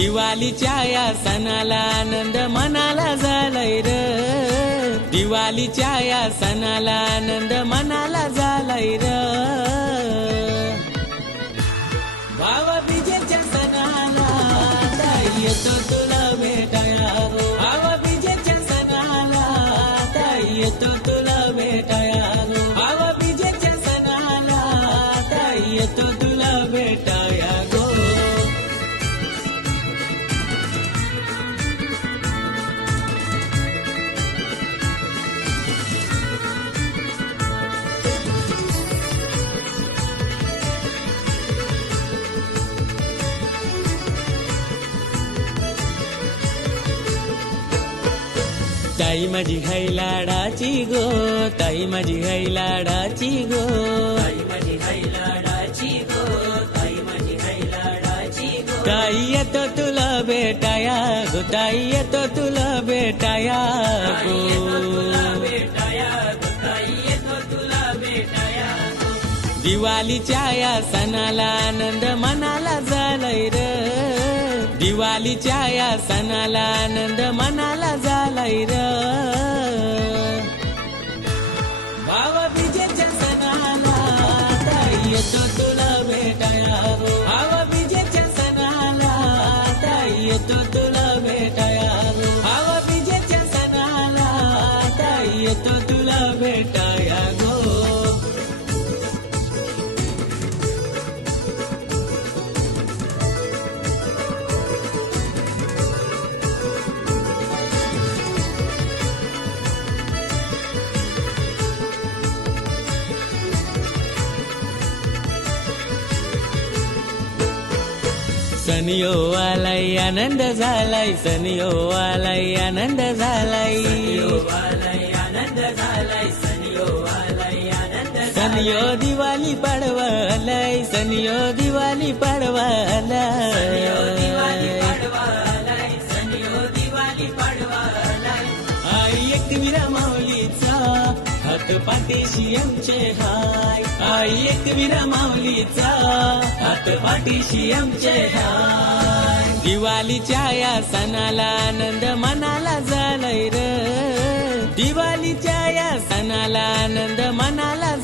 दिवाळीच्या या सणाला आनंद मनाला झालाय र. दिवाळीच्या या सणाला आनंद मनाला झालाय र. ताई माझी हाय लाडाची गो ताई माझी हाय लाडाची गो ताई माझी हाय लाडाची गो ताई माझी हाय लाडाची गो. ताई येतो तुला भेटाया गो ताई येतो तुला भेटाया गो. दिवाळीच्या या सणाला आनंद मनाला झालाय र. दिवाळीच्या या सणाला आनंद मनाला झालाय र. येतो तुला भेटाया गो भावा विजेच्या सणाला ताई येतो तुला भेटाया गो भावा विजेच्या सणाला ताई येतो तुला भेटाया सनियो आलाय आनंद झालाय सनियो आलाय आनंद झालाय. सनियो दिवाळी पाडवालाय सनियो दिवाळी पाडवालाय. आई एक विरा हात पाठीशी आमचे हाय. आई एकविरा माऊलीचा. हात पाठीशी आमचे हाय. दिवाळीच्या या सणाला आनंद मनाला झालाय र. दिवाळीच्या या सणाला आनंद मनाला